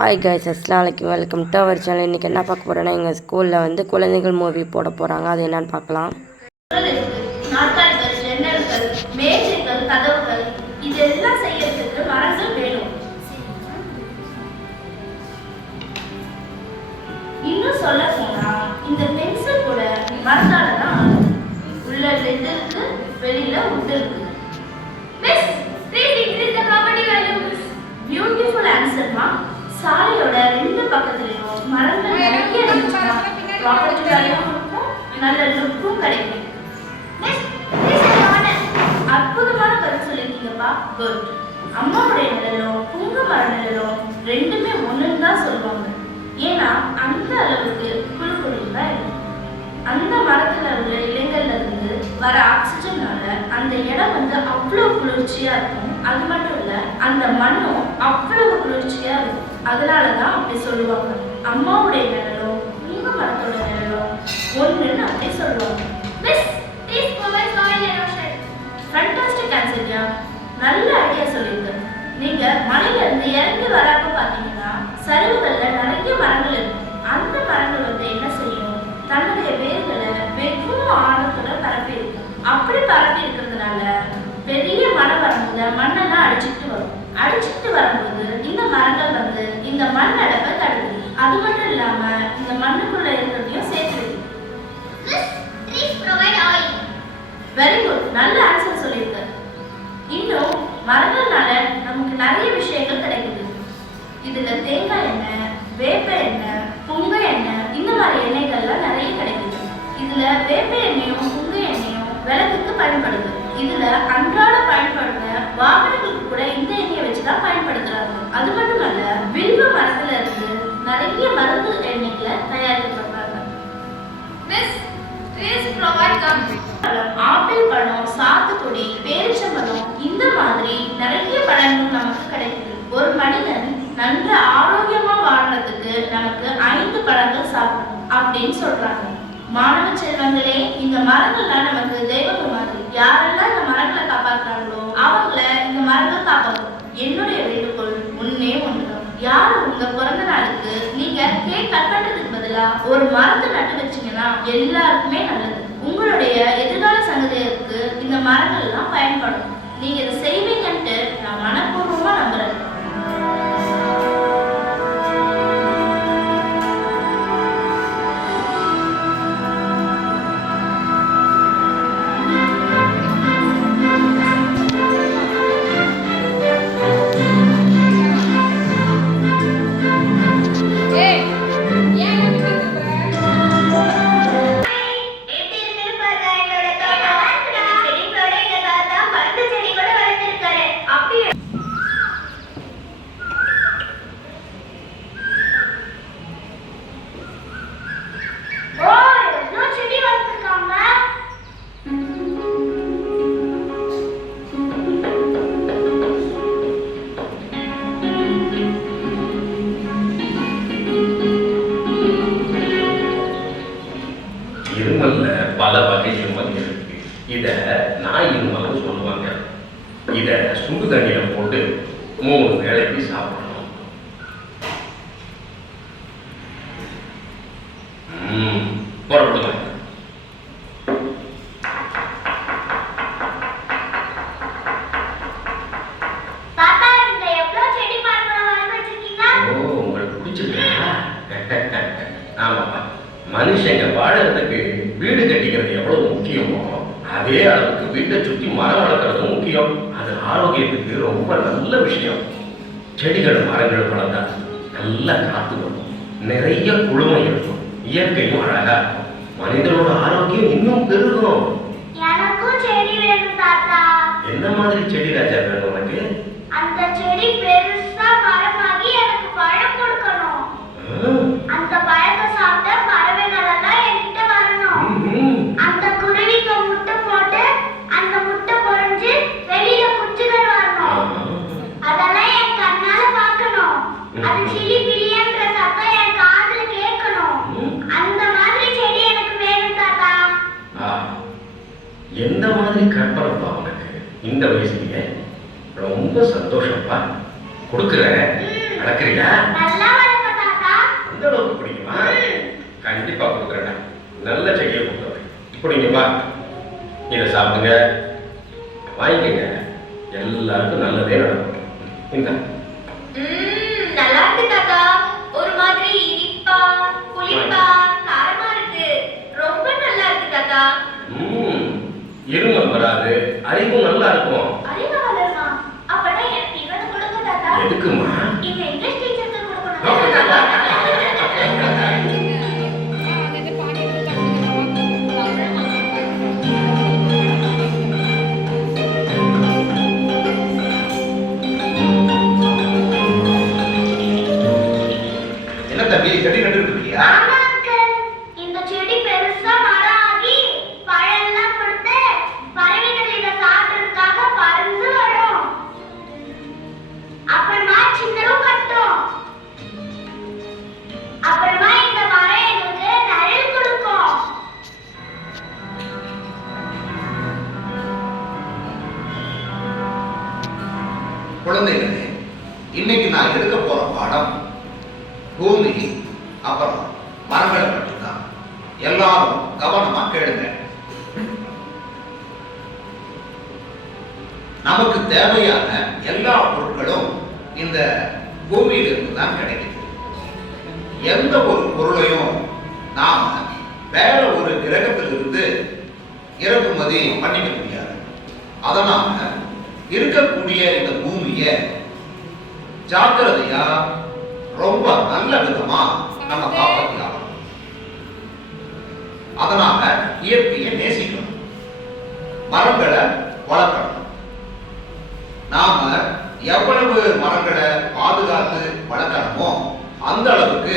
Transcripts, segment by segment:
Hi guys, அஸ்ஸலாமு அலைக்கும். Welcome to our channel. இன்றைக்கி என்ன பார்க்க போகிறோன்னா, எங்கள் ஸ்கூலில் வந்து குழந்தைகள் மூவி போட போகிறாங்க. அது என்னன்னு பார்க்கலாம். நாற்காலிகள், ஜன்னல்கள், மேஜைகள், கதவுகள் இதெல்லாம் செய்யறதுக்கு மரங்கள் வேணும். இன்னும் சொல்ல போனா இந்த பென்சில் கூட மரத்தால தான் உள்ள லெட் இருக்கு, வெளியில உட் இருக்கு. Miss, please increase the property values. Beautiful answer மா. சாலையோட ரெண்டு பக்கத்துலயும் மரங்கள் நிறைய இருந்துச்சுன்னா ப்ராப்பர்ட்டி வேல்யூ இருக்கும், நல்ல லுக்கும் கிடைக்கும். மிஸ், ப்ளீஸ் அற்புதமான கருத்து சொல்லியிருக்கீங்கப்பா. குட். அம்மாவுடைய நிழலும் புங்க மர நிழலும் ரெண்டுமே ஒண்ணுன்னு தான் சொல்லுவாங்க. ஏன்னா அந்த அளவுக்கு குழு தான் இருக்கும். அந்த மரத்துல உள்ள இலைகள்ல இருந்து வர ஆக்சிஜனால அந்த இடம் வந்து அவ்வளவு குளிர்ச்சியா இருக்கும். அது மட்டும் இல்ல, அந்த மண்ணும் அவ்வளவு குளிர்ச்சியா இருக்கும். அதனாலதான் அப்படி சொல்லுவாங்க. அம்மாவுடைய நிழலும் புங்க மரத்தோட நிழலும் ஒண்ணுன்னு அப்படி சொல்லுவாங்க. Miss, please provide soil erosion. Fantastic ஆன்சர்யா. நல்ல ஐடியா சொல்லிருக்கு. நீங்க மலையில இருந்து இறங்கி வராப்ப பாத்தீங்கன்னா சரிவுகள்ல நிறைய மரங்கள் இருக்கும். அந்த மரங்கள் வந்து என்ன செய்யும், தன்னுடைய வேர்களை வெகு ஆழத்துல பரப்பி இருக்கும். அப்படி பரப்பி இருக்கிறதுனால பெரிய மழை வரும்போது மண்ணெல்லாம் அடிச்சுட்டு வரும்போது இந்த மரங்கள் வந்து இந்த மண் அடைப்பை தடுக்குது. அது மட்டும் இல்லாம இந்த மண்ணுக்குள்ள இருக்கிறதையும் சேர்த்துருக்கு. Very good. நல்ல ஆன்சர் சொல்லியிருக்கு. இன்னும் மரங்கள்னால நமக்கு நிறைய விஷயங்கள் கிடைக்குது. இதுல தேங்காய் எண்ணெய், வேப்ப எண்ணெய், புங்க எண்ணெய், இந்த மாதிரி எண்ணெய்கள்லாம் நிறைய கிடைக்குது. இதுல வேப்ப எண்ணெயும் புங்க எண்ணெயும் விளக்குக்கு பயன்படுது. இதுல அன்றாட பயன்படுத்த வாகனங்களுக்கு கூட இந்த எண்ணெயை வச்சுதான் பயன்படுத்துறாங்க. அது மட்டுமல்ல, வில்வ மரத்துல இருந்து நிறைய மருந்து எண்ணெய்களை தயாரிக்கப்படுறாங்க. மிஸ், ப்ளீஸ் ப்ரொவைட் ஆப்பிள் பழம், சாத்துக்குடி, பேரிச்சம்பழம், இந்த மாதிரி நிறைய பழங்கள் நமக்கு கிடைக்குது. ஒரு மனிதன் நல்ல ஆரோக்கியமா வாழ்றதுக்கு நமக்கு 5 பழங்கள் சாப்பிடணும் அப்படின்னு சொல்றாங்க. மாணவ செல்வங்களே, இந்த மரங்கள்லாம் நமக்கு தெய்வங்கள் மாதிரி. யாரெல்லாம் இந்த மரங்களை காப்பாற்றுறாங்களோ அவங்கள இந்த மரங்கள் காப்பாற்றும். என்னுடைய வேண்டுகோள் ஒன்னே ஒண்ணுதான். யாரு உங்க பிறந்த நாளுக்கு நீங்க கேக் கட் பண்றதுக்கு பதிலா ஒரு மரத்தை நட்டு வச்சீங்கன்னா எல்லாருக்குமே நல்லது. உங்களுடைய எதிர்கால சந்ததியருக்கு இந்த மரங்கள் எல்லாம் பயன்படும். நீங்க இதை செய்வீங்கன்ட்டு நான் மனப்பூர்வமா நம்புறேன். இருமல்ல பல வகை இருமல் இருக்கு. இதை நாய் இருமல்னு சொல்லுவாங்க. இதை சுடு தண்ணியில போட்டு 3 வேளைக்கு சாப்பிடணும். புறப்படுங்க. உங்களுக்கு பிடிச்சிருக்கா? ஆமாப்பா. மனுஷங்க வாழறதுக்கு வீடு கட்டிக்கிறது எவ்வளவு முக்கியமோ அதே அளவுக்கு வீட்டை சுற்றி மரம் வளர்க்கறது முக்கியம். அது ஆரோக்கியத்துக்கு ரொம்ப நல்ல விஷயம். செடிகள் மரங்கள் வளர்ந்தா நல்ல காத்து வரும், நிறைய குளுமை இருக்கும், இயற்கையும் அழகா இருக்கும், மனிதனோட ஆரோக்கியம் இன்னும் பெருகும். எனக்கும் செடி வேணும் தாத்தா. என்ன மாதிரி செடி ராஜா வேணும் உனக்கு? அந்த செடி பெருசா மரமாகி எனக்கு பழம் கொடுக்கணும். அந்த பழத்தை சாப்பிட்ட பறவைகள் எல்லாம் என்கிட்ட வரணும். அந்த குருவிக்கு முட்டை போட்டு அந்த முட்டை பொரிஞ்சு வெளியில குஞ்சுகள் வரணும். அதெல்லாம் என் கண்ணால பார்க்கணும். அது சிலி பிலியன்ற சத்தம் என் காதுல கேட்கணும். அந்த மாதிரி செடி எனக்கு வேணும் தாத்தா. எந்த மாதிரி கற்பனைப்பா உனக்கு இந்த வயசுலயே? ரொம்ப சந்தோஷப்பா. கொடுக்குறேன், நடக்கிறியா? நல்லா நல்ல செடியை கொடுத்தவன். இப்போ நீங்க பா, இதை சாப்பிடுங்க, வாங்கிக்கங்க, எல்லாருக்கும் நல்லதே நடக்கும். இந்த நல்லா இருக்கு தாத்தா. ஒரு மாதிரி இனிப்பா, புளிப்பா, காரமா இருக்கு. ரொம்ப நல்லா இருக்கு தாத்தா. இருமல் வராது, அறிவும் நல்லா இருக்கும். அறிவு வளருமா? அப்பனா எனக்கு இவனை கொடுங்க தாத்தா. எதுக்குமா? இந்த இங்கிலீஷ் டீச்சருக்கு கொடுக்கணும். என்ன தம்பி, செடி நட்டு இருக்கியா? ஆமா அங்கிள். இந்த செடி பெருசா மரம் ஆகி பழம்லாம் கொடுத்து பறவைகள் இதை சாப்பிடுறதுக்காக பறந்து வரும். அப்புறமா சின்னரும் கட்டும். அப்புறமா இந்த மரம் எங்களுக்கு நிழல் கொடுக்கும். குழந்தைகளே, இன்னைக்கு நான் எடுக்க போற பாடம் பூமி அப்புறம் மரங்களை பற்றி தான். எல்லாரும் கவனமா கேளுங்க. நமக்கு தேவையான எல்லா பொருட்களும் இந்த பூமியிலிருந்து தான் கிடைக்குது. எந்த ஒரு பொருளையும் நாம வேற ஒரு கிரகத்திலிருந்து இறக்குமதி பண்ணிக்க முடியாது. அதனால இருக்கக்கூடிய இந்த பூமியை ஜாக்கிரதையா ரொம்ப நல்ல விதமா நம்ம காப்பாற்றலாம். அதனால இயற்கையை நேசிக்கணும், மரங்களை வளர்க்கணும். நாம எவ்வளவு மரங்களை பாதுகாத்து வளர்க்கணுமோ அந்த அளவுக்கு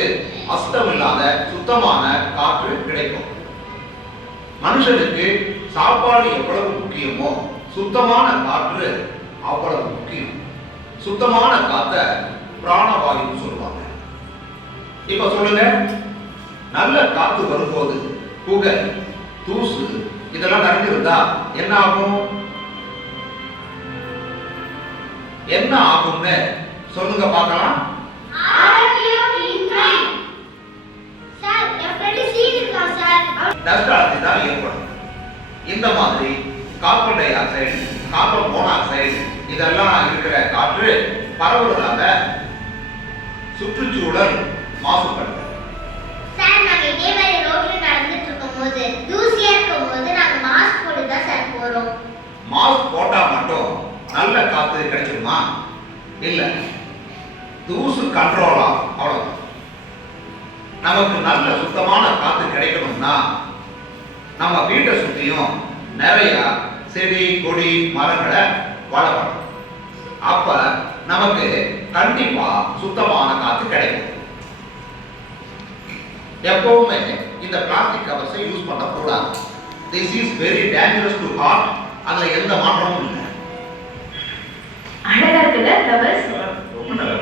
அசுத்தமில்லாத சுத்தமான காற்று கிடைக்கும். மனுஷனுக்கு சாப்பாடு எவ்வளவு முக்கியமோ சுத்தமான காற்று அவ்வளவு முக்கியம். சுத்தமான காத்த பிராணவாயுன்னு சொல்லுவாங்க. இப்ப சொல்லுங்க, நல்ல காத்து வரும்போது புகை, தூசு இதெல்லாம் நிறைஞ்சிருந்தா என்ன ஆகும்? என்ன ஆகும்னு சொல்லுங்க பார்க்கலாம். ஆரோக்கியம் இன்மை. சார், என் ஃப்ரெண்ட் சீட் இருக்கா சார்? டஸ்ட் அலர்ஜி தான் ஏற்படும். இந்த மாதிரி carbon di oxide, carbon monoxide இதெல்லாம் இருக்கிற காற்று பரவுவதால சுற்றுச்சூழல் மாசுபடுது. சார், நாங்க இதே மாதிரி ரோட்ல நடந்துட்டு இருக்கும்போது தூசியா இருக்கும்போது நாங்க மாஸ்க் போட்டு தான் சார் போறோம். மாஸ்க் போட்டா மட்டும் நல்ல காத்து கிடைக்குமா? இல்ல, தூசு கண்ட்ரோலா அவ்வளவுதான். நமக்கு நல்ல சுத்தமான காத்து கிடைக்கணும்னா நம்ம வீட்டை சுத்தியும் நிறைய செடி கொடி மரங்களை வளர்க்கணும். அப்ப நமக்கு கண்டிப்பா சுத்தமான காத்து கிடைக்கும். எப்பவுமே இந்த பிளாஸ்டிக் கவர்ஸை யூஸ் பண்ணக்கூடாது. This is very dangerous to heart. அதுல எந்த மாற்றமும் இல்லை. அழகா இருக்குல்ல ஃப்ளவர்ஸ்? ரொம்ப நல்லா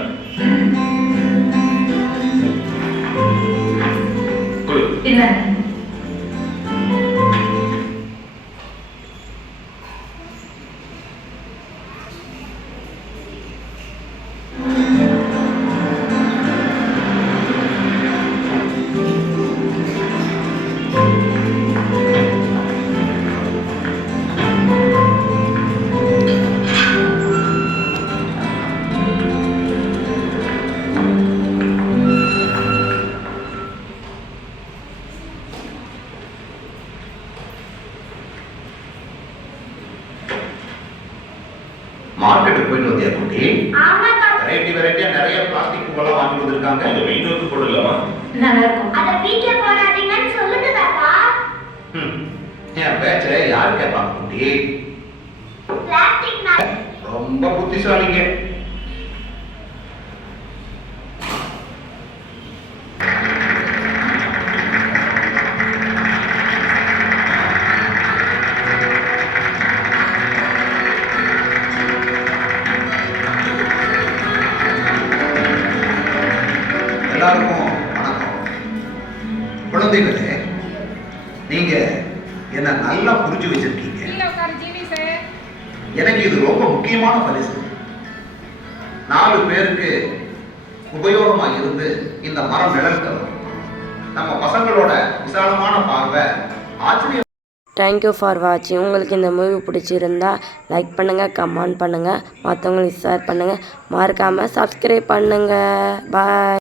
குடு. என்ன? மார்க்கெட்டுக்கு போயிட்டு வந்தியா குட்டி? ஆமா தாத்தா. வெரைட்டியா நிறைய பிளாஸ்டிக் பூவெல்லாம் வாங்கி வந்திருக்காங்க. அந்த வீட்டு வந்து போடலாமா? நல்லா இருக்கும். அத வீட்ல போடாதீங்கன்னு சொல்லுங்க தாத்தா. என் பேச்ச யார் கேட்பாங்க குட்டி? பிளாஸ்டிக் நான் ரொம்ப புத்திசாலிங்க. எல்லாருக்கும் வணக்கம். குழந்தைகளே, நீங்க என்ன நல்லா புரிஞ்சு வச்சிருக்கீங்க. எனக்கு இது ரொம்ப முக்கியமான பரிசு. 4 பேருக்கு உபயோகமா இருந்து இந்த மரம் நிழல் தரும். நம்ம பசங்களோட விசாலமான பார்வை ஆச்சரியம். தேங்க்யூ ஃபார் வாட்சிங். உங்களுக்கு இந்த மூவி பிடிச்சிருந்தா லைக் பண்ணுங்கள், கமெண்ட் பண்ணுங்கள், மற்றவங்களுக்கு ஷேர் பண்ணுங்கள், மறக்காமல் சப்ஸ்கிரைப் பண்ணுங்கள். பாய்.